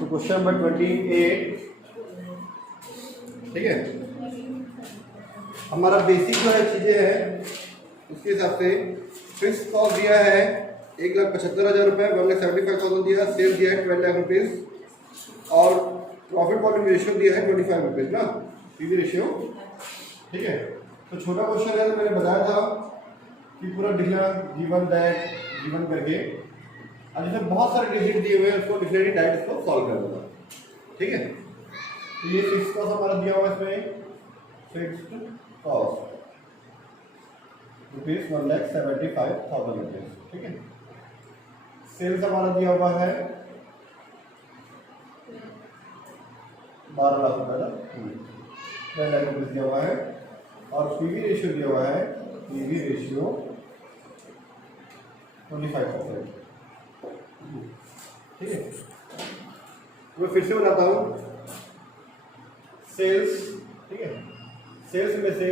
तो question number 28, ठीक है। हमारा बेसिक जो है चीज़ें हैं उसके हिसाब से फिक्स कॉस्ट दिया है 1,75,000 रुपये, 1,75,000 दिया, सेल दिया है 12 लाख रुपीज़ और प्रॉफिट वॉल्यूम रेशियो दिया है 25 रुपीज़ ना, पीवी रेशियो, ठीक है। तो छोटा क्वेश्चन है, तो मैंने बताया था कि पूरा लिखना गिवन दैट गिवन करके, अब जैसे बहुत सारे डिजिट दिए हुए हैं उसको लिखने की डायरेक्ट इसको सॉल्व कर दूंगा, ठीक है। तो ये फिक्स कॉस्ट हमारा दिया हुआ है, इसमें फिक्स्ड कॉस्ट रुपीज़ 1,75,000 रुपीज़, ठीक है। सेल्स हमारा दिया हुआ है 12 लाख रुपये का, 12 लाख रुपये दिया हुआ है और पीवी रेशियो दिया हुआ है, पीवी रेशियो 25%, ठीक है। मैं फिर से बताता हूँ, सेल्स, ठीक है, सेल्स में से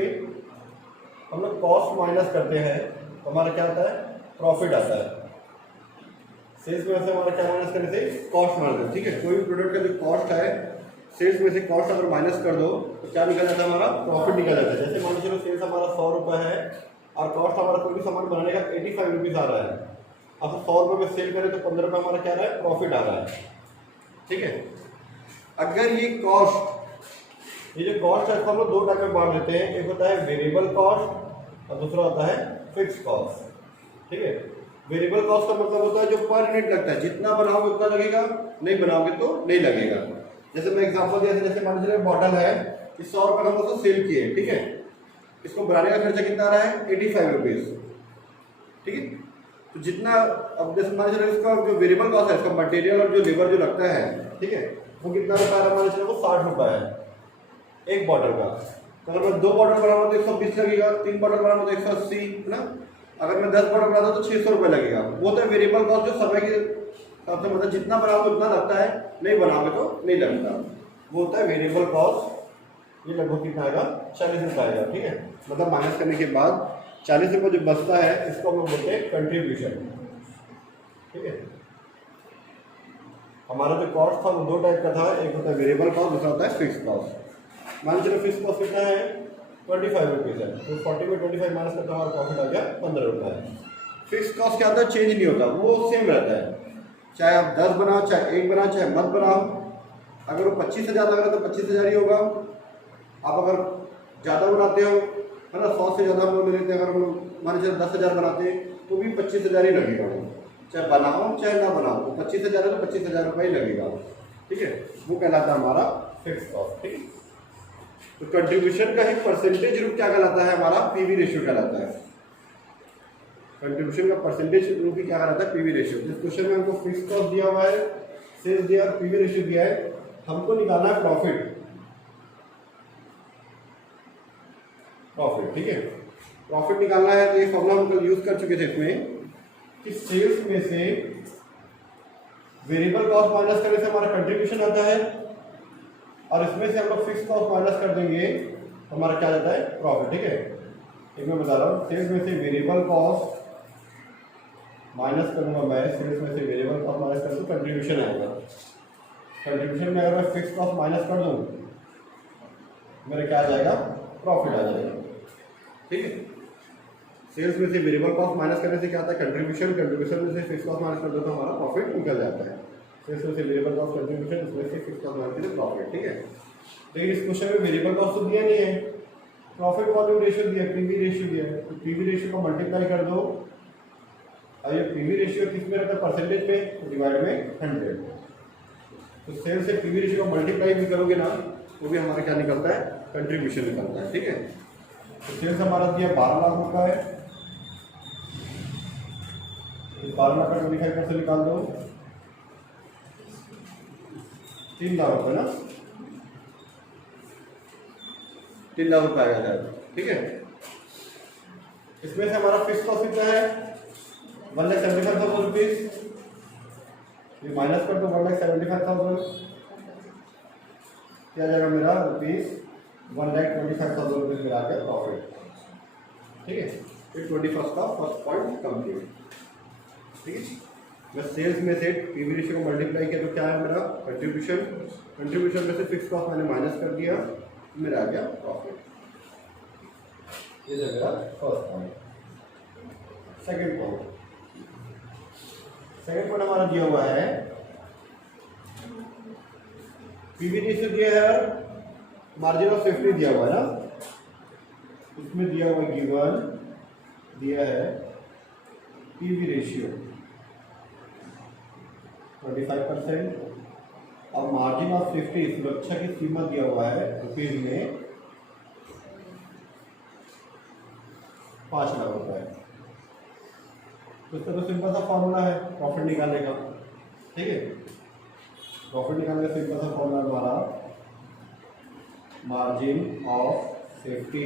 हम लोग कॉस्ट माइनस करते हैं तो हमारा क्या आता है, प्रॉफिट आता है। सेल्स में से हमारा क्या माइनस करने से, कॉस्ट माइनस, ठीक है। कोई भी प्रोडक्ट का जो कॉस्ट है, सेल्स में से कॉस्ट अगर माइनस कर दो तो क्या निकल जाता है, हमारा प्रॉफिट निकल जाता है। जैसे मान लो चलो सेल्स हमारा 100 रुपये है और कॉस्ट हमारा कोई भी सामान बनाने का 85 रुपीज़ आ रहा है, अब 100 रुपये में सेल करें तो 15 रुपये हमारा क्या आ रहा है, प्रॉफिट आ रहा है, ठीक है। अगर ये कॉस्ट, ये जो कॉस्ट है इसको हम लोग दो टाइप में बांट देते हैं, एक होता है वेरिएबल कॉस्ट और दूसरा होता है फिक्स कॉस्ट, ठीक है। वेरिएबल कॉस्ट का मतलब होता है जो पर यूनिट लगता है, जितना बनाओगे उतना लगेगा, नहीं बनाओगे तो नहीं लगेगा। जैसे मैं एग्जांपल दिया, जैसे मान लीजिए बॉटल है, इस 100 रुपये हम उसको सेल किए, ठीक है। इसको बनाने का खर्चा कितना आ रहा है, 85 रुपीज़, ठीक है। तो जितना, अब जैसे मान लीजिए इसका जो वेरिएबल कॉस्ट है, इसका मटेरियल और जो लेबर जो लगता है, ठीक है, वो कितना रुपया आ रहा है, मान लीजिए वो 60 रुपये है एक बॉटल का। तो अगर मैं 2 बॉटल बनाऊँ तो 120 लगेगा, 3 बॉटल बनाऊँ तो 180, है ना। अगर मैं 10 बॉटल बनाता तो 600 रुपये लगेगा। वो तो वेरिएबल कॉस्ट जो समय के हिसाब से, मतलब जितना बनाओगे उतना लगता है, नहीं बनाओगे तो नहीं लगता, वो होता है वेरिएबल कॉस्ट। ये लगभग कितना आएगा, 40 रुपये आएगा, ठीक है। मतलब माइनस करने के बाद 40 रुपये जो बचता है इसको हम लोग बोलते हैं कंट्रीब्यूशन, ठीक है। हमारा जो कॉस्ट था वो दो टाइप का था, एक होता है वेरिएबल कॉस्ट, दूसरा होता है फिक्स कॉस्ट। मान चलो फिक्स कॉस्ट कितना है, 25 रुपीज़ है, तो 40 में 25 माइनस करता हमारा प्रॉफिट आ गया 15 रुपये। फिक्स कॉस्ट क्या होता है, चेंज नहीं होता, वो सेम रहता है, चाहे आप 10 बनाओ, चाहे 1 बनाओ, चाहे मत बनाओ। अगर वो 25,000 लग रहा है तो 25,000 ही होगा। आप अगर ज़्यादा बनाते हो, है ना, 100 से ज़्यादा हम लोग ले लेते हैं, अगर हम लोग मान लीजिए 10,000 बनाते हैं तो भी 25,000 ही लगेगा, वो चाहे बनाओ चाहे ना बनाओ, तो 25,000 है तो 25,000 रुपये ही लगेगा, ठीक है। वो कहलाता है हमारा फिक्स कॉस्ट, ठीक है। तो कंट्रीब्यूशन का एक परसेंटेज रूप क्या कहलाता है, हमारा पीवी रेशियो कहलाता है। कंट्रीब्यूशन का परसेंटेज रूप ही क्या कहलाता है, पीवी रेशियो। इस क्वेश्चन में हमको फिक्स कॉस्ट दिया हुआ है, सेल्स दिया और पीवी रेशियो दिया है, हमको निकालना है प्रॉफिट, ठीक है। प्रॉफिट निकालना है तो ये फॉर्मूला हम कल यूज कर चुके थे इसमें, कि सेल्स में से वेरिएबल कॉस्ट माइनस करने से हमारा कंट्रीब्यूशन आता है और इसमें से हम लोग फिक्स कॉस्ट माइनस कर देंगे तो हमारा क्या जाता है, प्रॉफिट, ठीक है। एक मैं बता रहा हूँ, सेल्स में से वेरिएबल कॉस्ट माइनस करूंगा मैं, सेल्स में से वेरिएबल कॉस्ट माइनस कर दूँ, कंट्रीब्यूशन आएगा। कंट्रीब्यूशन में अगर मैं फिक्स कॉस्ट माइनस कर दूँ मेरा क्या आ जाएगा, प्रॉफिट आ जाएगा, ठीक है। सेल्स में से वेरिएबल कॉस्ट माइनस करने से क्या आता है, कंट्रीब्यूशन, कंट्रीब्यूशन में से फिक्स कॉस्ट माइनस कर दो तो हमारा प्रॉफिट निकल जाता है। सेल्स में से वेरिएबल कॉस्ट, कंट्रीब्यूशन, उसमें से फिक्स कॉस्ट माइनस करके प्रॉफिट, ठीक है। लेकिन इस क्वेश्चन में वेरिएबल कॉस्ट तो दिया नहीं है, प्रॉफिट वॉल्यूम रेशियो दिया, पीवी रेशियो दिया है, तो पीवी रेशियो को मल्टीप्लाई कर दो, और ये पीवी रेशियो किस में रहता है, परसेंटेज में, तो डिवाइड में 100। तो सेल्स से पीवी रेशियो को मल्टीप्लाई भी करोगे ना तो भी हमारा क्या निकलता है, कंट्रीब्यूशन निकलता है, ठीक है। तो सेल्स हमारा दिया 12 लाख रुपये है, 12 लाख का 25% निकाल दो, 3 लाख रुपये ना, 3 लाख रुपये आएगा शायद, ठीक है। इसमें से हमारा फिक्स कॉस्ट कितना है, 1,75,000 रुपीज़, ये माइनस कर दो 1,75,000, क्या जाएगा मेरा रुपीज़ 1,25,000 रुपीज़ मिला के प्रॉफिट, ठीक है। फिर 21 का फर्स्ट पॉइंट कंप्लीट, ठीक है। मैं सेल्स में से पीवी रेशियो को मल्टीप्लाई किया तो क्या है मेरा कंट्रीब्यूशन, कंट्रीब्यूशन में से फिक्स कॉस्ट मैंने माइनस कर दिया, मेरा आ गया प्रॉफिट। ये है मेरा फर्स्ट पॉइंट। सेकंड पॉइंट हमारा दिया हुआ है पीवी रेशियो दिया है, मार्जिन ऑफ सेफ्टी दिया हुआ है ना, इसमें दिया हुआ गिवन दिया है पीवी रेशियो 25%। और मार्जिन ऑफ सेफ्टी सुरक्षा की सीमा दिया हुआ है रुपीज में 5 लाख रुपए। तो इसका तो सिंपल सा फॉर्मूला है प्रॉफिट निकालने का, ठीक है। प्रॉफिट निकालने का सिंपल सा फॉर्मूला हमारा मार्जिन ऑफ सेफ्टी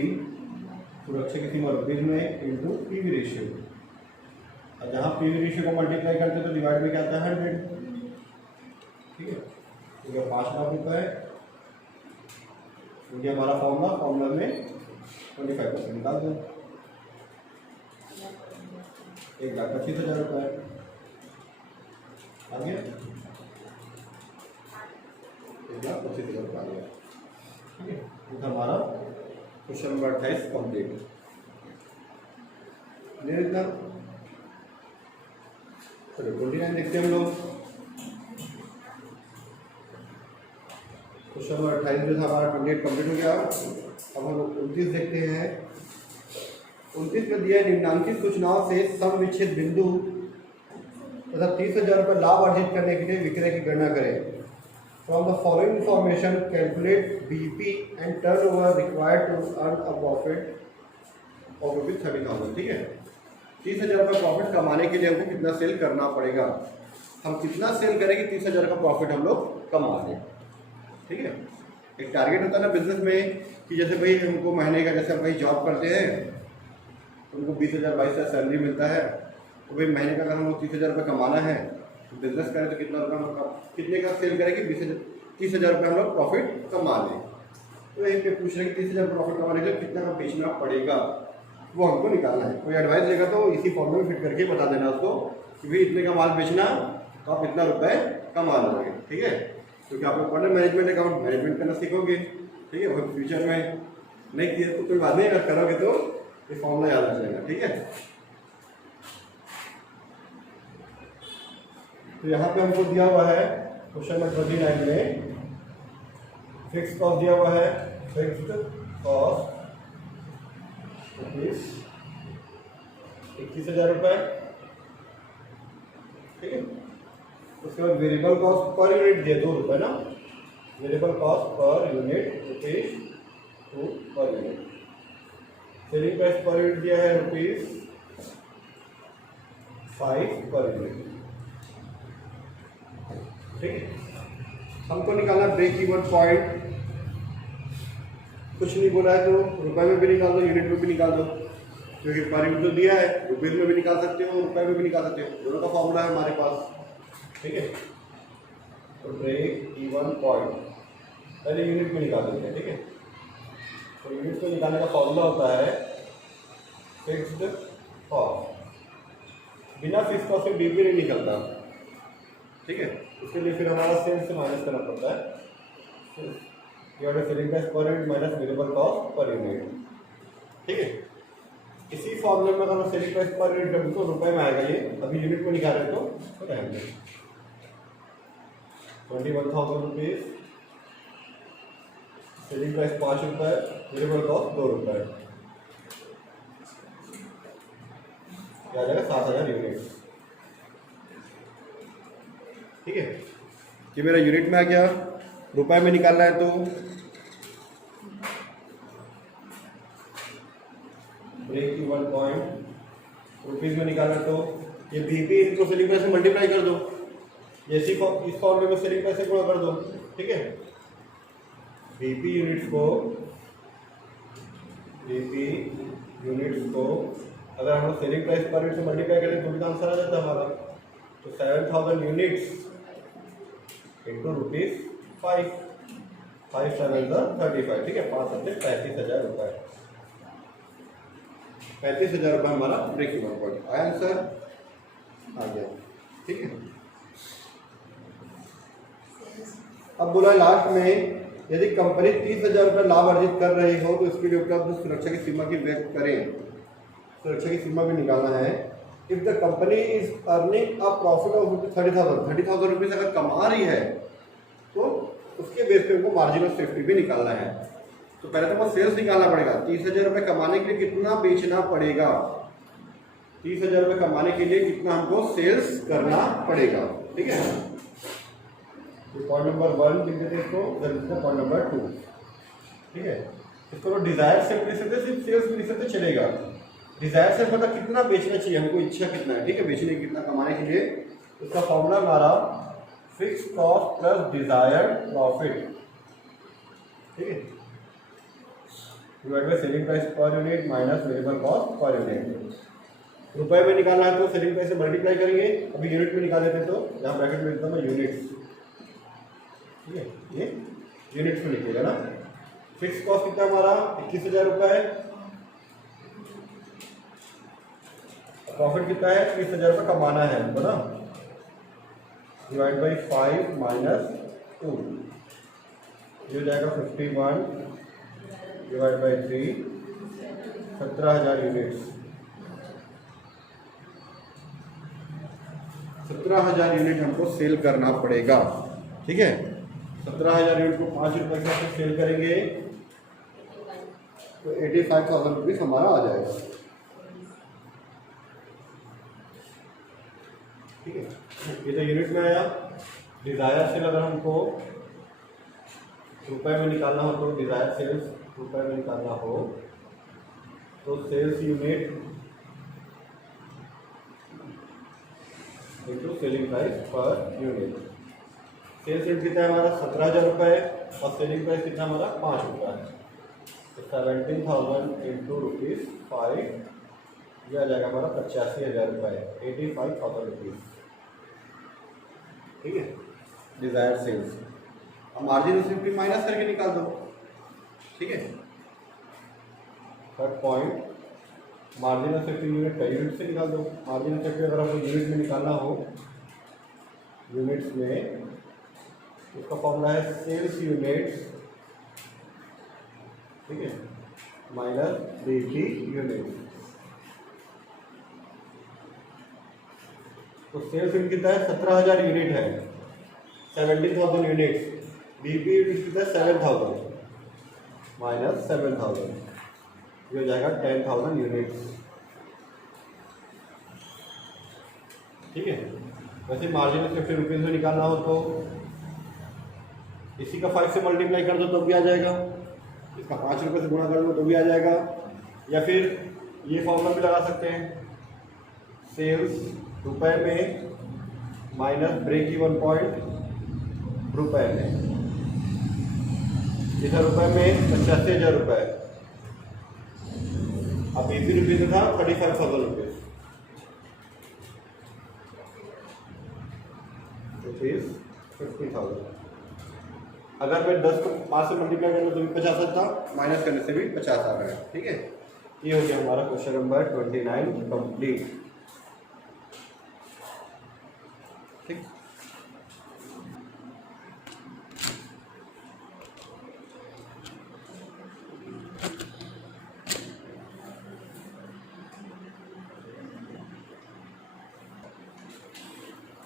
सुरक्षा की सीमा रुपीज में इंटू पीवी रेशियो। और जहाँ पीवी रेशियो को मल्टीप्लाई करते हैं तो डिवाइड में क्या आता है 100, ठीक है। तो यह 5 लाख रुपए ये हमारा फॉर्मूला में 25% निकाल दें, 1,25,000 रुपये आ गया, 1,25,000 रुपये आ गया, ठीक है। तो हमारा क्वेश्चन नंबर 28 कंप्लीट इतना। चलो 29 देखते हैं हम लोग। क्वेश्चन नंबर 28 जो था हमारा 28 कंप्लीट हो गया। अब हम लोग 29 देखते हैं। 29 में दिया निम्नांकित सूचनाओं से सम विच्छेद बिंदु तथा 30,000 रुपये लाभ अर्जित करने के लिए विक्रय की गणना करें। From the following information calculate BP and turnover required to earn a profit of rupees 30,000, ठीक है। 30,000 रुपये प्रॉफिट कमाने के लिए हमको कितना सेल करना पड़ेगा, हम कितना सेल करेंगे 30,000 का प्रॉफिट हम लोग कमा लें, ठीक है। एक टारगेट होता है ना बिजनेस में कि जैसे भाई हमको महीने का, जैसे भाई जॉब करते हैं तो उनको 20,000 22,000 सैलरी मिलता है, तो भाई महीने का अगर हमको 30,000 रुपये कमाना है तो बिजनेस करें तो कितना रुपये कितने का सेल करें कि 30,000 रुपये हम लोग प्रॉफिट कमा लें। तो यहीं पे पूछ रहे हैं कि 30,000 प्रॉफिट कमाने के लिए कितना का बेचना पड़ेगा, वो हमको निकालना है। कोई एडवाइस देगा तो इसी फॉर्मूले में फिट करके बता देना उसको कि भाई इतने का माल बेचना तो आप इतना रुपये कमा लोगे, ठीक है। क्योंकि आप लोग पढ़ना मैनेजमेंट अकाउंट मैनेजमेंट करना सीखोगे, ठीक है। वो फ्यूचर में नहीं किया तो कोई बात नहीं, अगर करोगे तो ये फॉर्मूला याद आ जाएगा, ठीक है। तो यहाँ पे हमको दिया हुआ है क्वेश्चन नंबर 29 में फिक्स कॉस्ट दिया हुआ है, फिक्स्ड कॉस्ट रुपीज 21,000 रुपये, ठीक है। उसके बाद वेरिएबल कॉस्ट पर यूनिट दिया 2 रुपये ना, variable cost per unit rupees 2 per unit. Selling price per unit दिया है रुपीज 5 पर यूनिट, ठीक है। हमको निकालना ब्रेक इवन पॉइंट, कुछ नहीं बोला है तो रुपए में भी निकाल दो, यूनिट में भी निकाल दो, क्योंकि पर यूनिट तो दिया है, रुपीज में भी निकाल सकते हो, रुपए में भी निकाल सकते हो, दोनों का फॉर्मूला है हमारे पास, ठीक है। तो ब्रेक इवन पॉइंट पहले यूनिट में निकाल देते हैं, ठीक है। तो यूनिट को निकालने का फॉर्मूला होता है फिक्स्ड कॉस्ट, बिना फिक्स कॉस्ट से बीपी नहीं निकलता, ठीक है। उसके लिए फिर हमारा सेल्स से माइनस करना पड़ता है, selling price per unit minus variable cost per unit, ठीक है। इसी फॉर्मूले में अगर सेलिंग प्राइस पर यूनिट कर तो रुपए में आएगा, ये अभी यूनिट में निकाल रहे तो रहेंगे 21,000 रुपीज, सेलिंग प्राइस 5 रुपये, वेरिएबल कॉस्ट 2 रुपये, क्या आ जाएगा 7,000 यूनिट, ठीक है। ये मेरा यूनिट में आ गया, रुपए में निकालना है तो ब्रेक इवन पॉइंट रुपीज में निकालना है तो ये बीपी इनको सेलिंग प्राइस से मल्टीप्लाई कर दो, जैसे इस फॉर्मूले में सेलिंग प्राइस से गुणा कर दो, ठीक है। बीपी यूनिट्स को अगर हम सेलिंग प्राइस पर यूनिट से मल्टीप्लाई करें तो भी आंसर आ जाता है हमारा। तो 7,000 यूनिट्स इंटू रुपीज 5, 5 7 35, ठीक है। 5 7 35,000 रुपये, 35,000 रुपये हमारा ब्रेक इवन पॉइंट आया, आंसर आ गया। ठीक है। अब बोला लास्ट में, यदि कंपनी 30,000 रुपये लाभ अर्जित कर रही हो तो इसके लिए उपलब्ध सुरक्षा की सीमा की व्यक्त करें। सुरक्षा की सीमा भी निकालना है। If the company is earning a profit of 30,000 rupees अगर कमा रही है तो उसके बेस पे उनको मार्जिन ऑफ सेफ्टी भी निकालना है। तो पहले तो वो सेल्स निकालना पड़ेगा। 30,000 रुपये कमाने के लिए कितना बेचना पड़ेगा, 30,000 रुपये कमाने के लिए कितना हमको सेल्स करना पड़ेगा। ठीक है, पॉइंट नंबर 1 लिख देते हैं इसको, पॉइंट नंबर 2। ठीक है, इसको डिजायर सेल लिख सकते, सिर्फ सेल्स लिख सकते चलेगा। डिजायर सेल मतलब कितना बेचना चाहिए हमको, इच्छा कितना है। ठीक है, बेचने कितना कमाने के लिए, उसका फॉर्मूला हमारा fix cost plus desired profit. ठीक है, divide by selling price per unit minus variable cost per unit. रुपए में निकालना है तो सेलिंग प्राइस से मल्टीप्लाई करेंगे, अभी यूनिट में निकाल देते हैं तो यहाँ ब्रैकेट में लिखता हूँ यूनिट्स। ठीक है, ये यूनिट्स में लिखिएगा ना। फिक्स कॉस्ट कितना हमारा 21,000 रुपये है, प्रॉफिट कितना है 30,000 रुपये कमाना है हमको ना। डिवाइड बाई 5 माइनस 2, ये हो जाएगा 51 डिवाइड बाई 3, 17,000 यूनिट्स। 17,000 यूनिट हमको सेल करना पड़ेगा। ठीक है, 17,000 यूनिट को 5 रुपये से सेल करेंगे तो 85,000 रुपीज़ हमारा आ जाएगा। ठीक है, ये तो यूनिट में आया। डिजायर सेल अगर हमको रुपए में निकालना हो तो डिजायर सेल्स रुपए में निकालना हो तो sales unit into selling price per unit. Sales unit कितना है हमारा 17,000 रुपये और सेलिंग प्राइस कितना हमारा 5 रुपये है, तो 17,000 इंटू ₹5, यह आ जाएगा हमारा 85,000 रुपये, 85,000 रुपीज़। ठीक है, डिजायर सेल्स। अब मार्जिन ऑफ सेफ्टी माइनस करके निकाल दो। ठीक है, third point, margin of safety unit का यूनिट से निकाल दो। मार्जिन ऑफ सेफ्टी अगर हमको यूनिट में निकालना हो, यूनिट्स में उसका फॉर्मूला है सेल्स यूनिट्स, ठीक है, माइनस बीपी यूनिट। तो सेल्स यूनिट कितना है 17,000 यूनिट है, 17,000 यूनिट्स। बीपी यूनिट कितना है 7,000 माइनस 7,000, ये हो जाएगा 10,000 यूनिट्स। ठीक है, वैसे मार्जिन ऑफ सेफ्टी रुपीज़ में निकालना हो तो इसी का 5 से मल्टीप्लाई कर दो तो भी आ जाएगा, इसका 5 रुपये से गुणा कर दो तो भी आ जाएगा, या फिर ये फॉर्मूला भी लगा सकते हैं, सेल्स रुपए में माइनस ब्रेक इवन पॉइंट रुपए में। इधर रुपए में 85,000 रुपये, अब बीपी रुपीज़ था 35,000 रुपीज़, रुपीज़ 50,000। अगर मैं 10 को 5 से मल्टीप्लाई करूँ तो भी 50 आता, माइनस करने से भी 50 आ रहा है। ठीक है, ये हो गया हमारा क्वेश्चन नंबर 29 कंप्लीट। ठीक,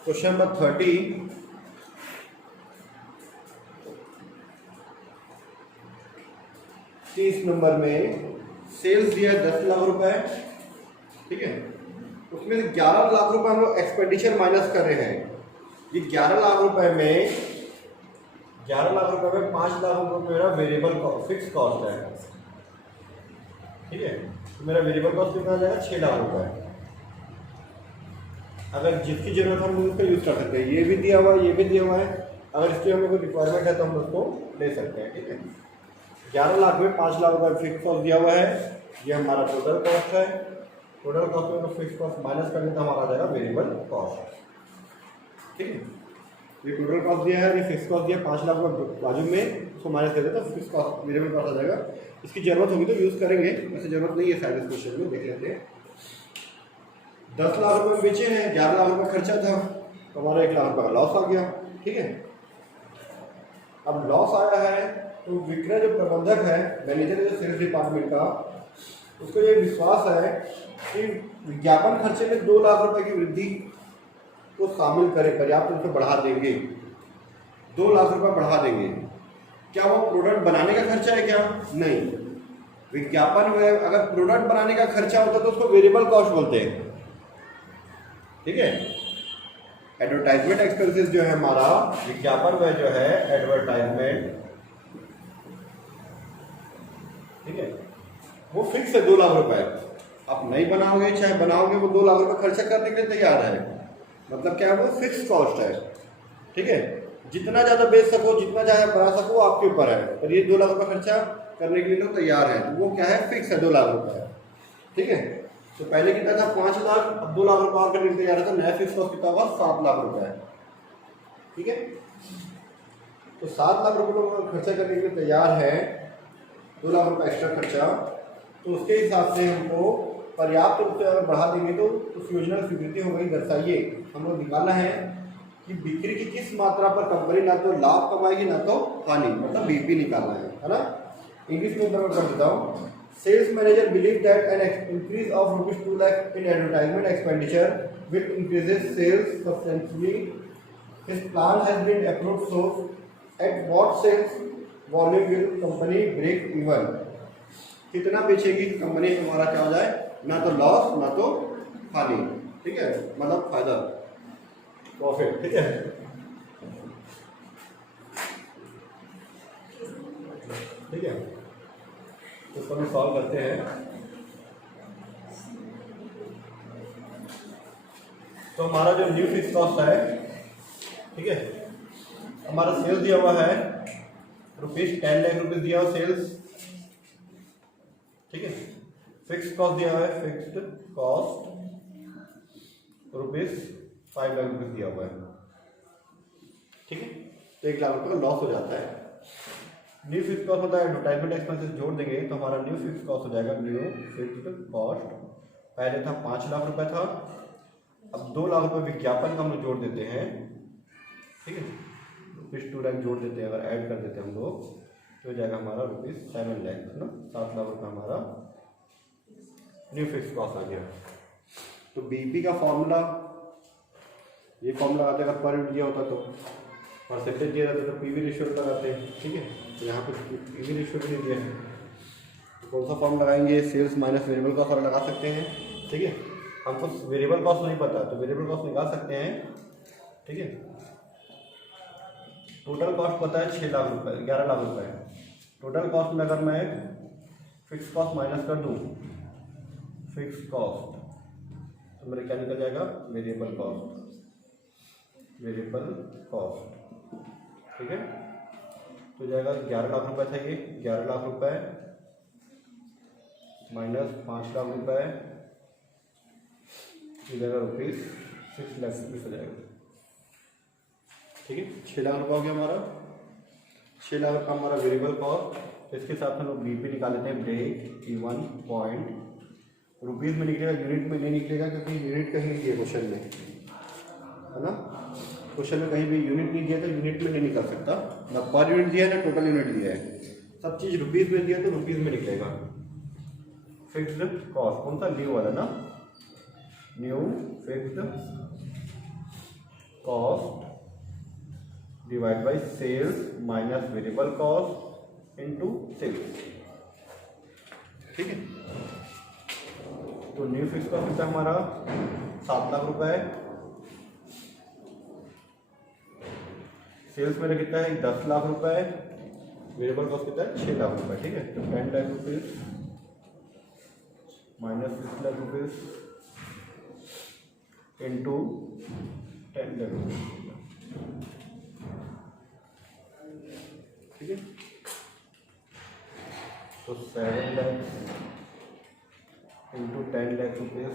क्वेश्चन नंबर 30, 30 नंबर में सेल्स दिया है 10 लाख रुपए। ठीक है, उसमें 11 लाख रुपए हम लोग एक्सपेंडिचर माइनस कर रहे हैं। ये 11 लाख रुपए में 5 लाख रुपए मेरा वेरिएबल फिक्स कॉस्ट है। ठीक है, तो मेरा वेरिएबल कॉस्ट कितना आ जाएगा 6 लाख रुपए। अगर जिसकी जरूरत है हम उसका यूज़ कर सकते हैं, ये भी दिया हुआ है, ये भी दिया हुआ है, अगर इसकी हमें कोई रिक्वायरमेंट है तो हम उसको ले सकते हैं। ठीक है, 11 लाख में 5 लाख रुपये फिक्स कॉस्ट दिया हुआ है, ये हमारा टोटल कॉस्ट है। टोटल कॉस्ट में तो फिक्स कॉस्ट माइनस करने तो हमारा आ जाएगा वेरिएबल कॉस्ट। ठीक है, ये टोटल कॉस्ट दिया है, ये फिक्स कॉस्ट दिया 5 लाख रुपये बाजू में, उसको माइनस कर देते तो फिक्स कॉस्ट वेरिएबल कॉस्ट आ जाएगा। इसकी जरूरत होगी तो यूज़ करेंगे, वैसे जरूरत नहीं है शायद इस क्वेश्चन में, देख लेते हैं। 10 लाख रुपये बेचे हैं, 11 लाख रुपये खर्चा था, तो हमारा 1 लाख रुपये का लॉस आ गया। ठीक है, अब लॉस आया है तो विक्रय जो प्रबंधक है, मैनेजर है जो सेल्स डिपार्टमेंट का, उसको ये विश्वास है कि विज्ञापन खर्चे में 2 लाख रुपए की वृद्धि को शामिल करें, पर्याप्त रूप से बढ़ा देंगे, 2 लाख रुपए बढ़ा देंगे। क्या वो प्रोडक्ट बनाने का खर्चा है क्या? नहीं। विज्ञापन में अगर प्रोडक्ट बनाने का खर्चा होता तो उसको वेरिएबल कॉस्ट बोलते हैं। ठीक है, एडवर्टाइजमेंट एक्सपेंसेस जो है हमारा, विज्ञापन में जो है एडवर्टाइजमेंट, ठीक है, वो फिक्स है 2 लाख रुपए। आप नहीं बनाओगे चाहे बनाओगे, वो 2 लाख रुपए खर्चा करने के लिए तैयार है। मतलब क्या है, वो फिक्स कॉस्ट है। ठीक है, जितना ज़्यादा बेच सको, जितना ज़्यादा बढ़ा सको, आपके ऊपर है, पर ये 2 लाख रुपए खर्चा करने के लिए लोग तैयार हैं। तो वो क्या है, फिक्स है 2 लाख रुपए। ठीक है, तो पहले कितना था, 5 लाख, अब 2 लाख रुपए और करने के लिए तैयार है, तो नया फिक्स कॉस्ट कितना होगा, 7 लाख रुपए है। ठीक है, तो 7 लाख रुपए लोग खर्चा करने के लिए तैयार है, 2 लाख रुपए एक्स्ट्रा खर्चा, तो उसके हिसाब से हमको पर्याप्त रूप से अगर बढ़ा देंगे तो उस योजना की स्वीकृति हो गई। दर्शाइए, हम लोग निकालना है कि बिक्री की किस मात्रा पर कंपनी ना तो लाभ कमाएगी ना तो हानि, मतलब बीपी निकालना है ना। इंग्लिश में कर देता हूँ। Sales manager believe that an increase of ₹2 lakh in advertisement expenditure will increases sales substantially. His plan has been approved, so at what sales volume will company break even. कितना बेचेगी कंपनी, हमारा क्या हो जाए, ना तो लॉस ना तो हानि। ठीक है, मतलब फायदा, प्रॉफिट। ठीक है, ठीक है, तो इसको हम सॉल्व करते हैं। तो हमारा जो न्यू फिक्स कॉस्ट है, ठीक है, हमारा सेल्स दिया हुआ है ₹10 लाख दिया हुआ सेल्स। ठीक है, फिक्स कॉस्ट दिया हुआ है, फिक्स्ड कॉस्ट ₹5 लाख दिया हुआ है। ठीक है, तो 1 लाख रुपये का लॉस हो जाता है। न्यू फिक्स कॉस्ट होता है, एडवर्टाइजमेंट एक्सपेंसेस जोड़ देंगे तो हमारा न्यू फिक्स कॉस्ट हो जाएगा, न्यू फिक्स्ड कॉस्ट पहले था 5 लाख रुपए था, अब 2 लाख रुपए विज्ञापन का हम लोग जोड़ देते हैं। ठीक है, ₹2 लाख जोड़ देते हैं, अगर ऐड कर देते हैं हम लोग तो हो जाएगा हमारा ₹7 लाख, है ना। 7 लाख रुपये हमारा न्यू फिक्स कॉस्ट आ गया। तो बीपी का फॉर्मूला, ये फॉर्मूला आता है, अगर पर यूनिट दिया होता तो परसेंटेज दिया जाता तो पीवी रेशियो लगाते हैं। ठीक है, तो यहाँ पे पीवी रेशियो भी नहीं दिया है, तो कौन सा फॉर्म लगाएंगे, सेल्स माइनस वेरिएबल कॉस्ट और लगा सकते हैं। ठीक है, हमको वेरिएबल कॉस्ट नहीं पता तो वेरिएबल कॉस्ट निकाल सकते हैं। ठीक है, टोटल कॉस्ट पता है 6 लाख रुपए, 11 लाख रुपए। टोटल कॉस्ट में अगर मैं फिक्स कॉस्ट माइनस कर दूँ, फिक्स कॉस्ट, तो मेरे क्या निकल जाएगा, वेरिएबल कॉस्ट, वेरिएबल कॉस्ट। ठीक है, तो जाएगा 11 लाख रुपए था, ये 11 लाख रुपए माइनस 5 लाख रुपए, ये जाएगा ₹6 लाख हो जाएगा। ठीक है, 6 लाख रुपये हो गया हमारा, 6 लाख रुपये हमारा वेरिएबल कॉस्ट। तो इसके साथ हम लोग बीपी निकाल लेते हैं, ब्रेक इवन पॉइंट। रुपीज़ में निकलेगा, यूनिट में नहीं निकलेगा, क्योंकि यूनिट कहीं नहीं दिया क्वेश्चन में, है ना। क्वेश्चन में कहीं भी यूनिट नहीं दिया तो यूनिट में नहीं निकल सकता, ना पर यूनिट दिया है ना टोटल यूनिट दिया है, सब चीज़ रुपीज़ में दिया तो रुपीज़ में निकलेगा। फिक्स्ड कॉस्ट कौन सा, न्यू वाला ना, new fixed cost divide by sales minus variable cost into sales. ठीक है, तो न्यू फिक्स कॉस्ट कितना हमारा 7 लाख रुपए, सेल्स मेरा कितना है 10 लाख रुपए, वेरिएबल कॉस्ट कितना है 6 लाख रुपए। ठीक है, तो 10 lakh rupees minus 6 lakh rupees into 10 lakh rupees. ठीक है, तो 7 lakh into 10 lakh rupees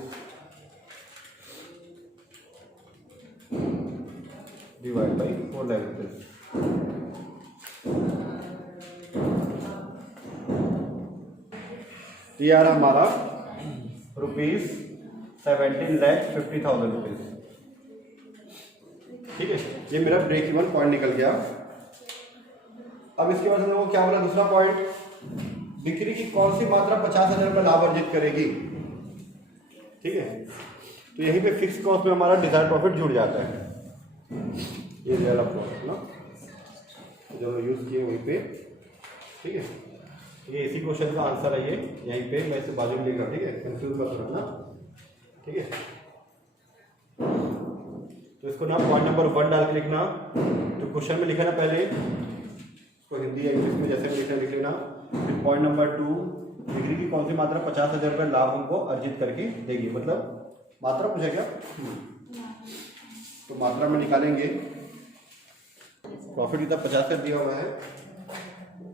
divide by 4 lakh rupees. तो यार हमारा ₹17,50,000। ठीक है, ये मेरा ब्रेक इवन पॉइंट निकल गया। अब इसके बाद हम लोगों को क्या बोला, दूसरा पॉइंट, बिक्री की कौन सी मात्रा 50,000 रुपये लाभ अर्जित करेगी। ठीक है, तो यहीं पे फिक्स कॉस्ट में हमारा डिजायर्ड प्रॉफिट जुड़ जाता है, ये वाला प्रॉफिट ना जो यूज किए वहीं पे। ठीक है, ये इसी क्वेश्चन का आंसर है, ये यहीं पे मैं इसे बाजू में लिख रहा हूँ। ठीक है, कंफ्यूज मत करना। ठीक है, तो इसको ना पॉइंट नंबर 1 डाल के लिखना, तो क्वेश्चन में लिखा ना पहले, तो हिंदी या इंग्लिश में जैसे भी लिखना लिख लेना। फिर पॉइंट नंबर 2, बिक्री की कौन सी मात्रा 50,000 रुपये लाभ हमको अर्जित करके देगी, मतलब मात्रा पूछा क्या, तो मात्रा में निकालेंगे। प्रॉफिट इतना 50 कर दिया हुआ है,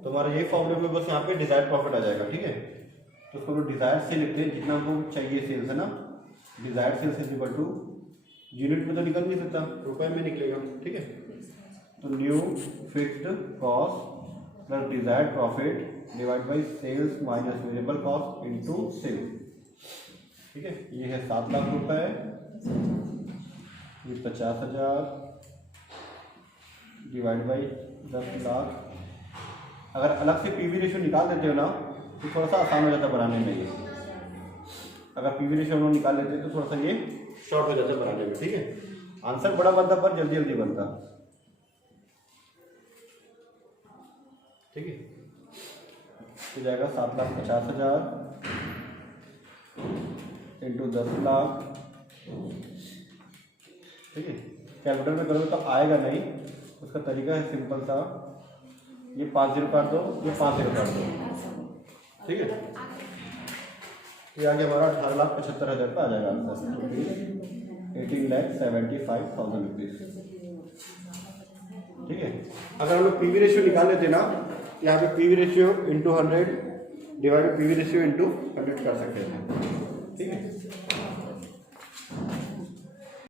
तो हमारा यही फॉर्मूले में बस यहाँ पे डिजायर्ड प्रॉफिट आ जाएगा। ठीक है, तो उसको डिजायर्ड से लिखते हैं, जितना हमको चाहिए सेल्स है ना, desired sales is equal to, unit में तो निकल नहीं सकता, रुपए में निकलेगा। ठीक है, तो new fixed cost plus desired profit divide by sales minus variable cost into sales. ठीक है, ये है 7 लाख रुपए, ये 50,000 डिवाइड बाई 10 लाख। अगर अलग से पीवी रेशियो निकाल देते हो ना तो थोड़ा सा आसान हो जाता है बनाने में। ये अगर पीवी रेशियो हम लोग निकाल लेते हैं तो थोड़ा सा ये शॉर्ट हो जाता है बनाने में। ठीक है, आंसर बड़ा बनता पर जल्दी जल्दी बनता। ठीक है, तो जाएगा 7,50,000 इंटू 10 लाख। ठीक है, कैलकुलेटर में करोगे तो आएगा नहीं, उसका तरीका है सिंपल सा, ये 5 0 काट दो, ये 5 0 काट दो। ठीक है, ये आगे हमारा 18,75,000 का आ जाएगा आंसर, 18,75,000 रुपीज़। ठीक है, अगर हम लोग पीवी रेशियो निकाल लेते ना, यहाँ पे PV ratio into 100 divide PV ratio into 100 कर सकते हैं।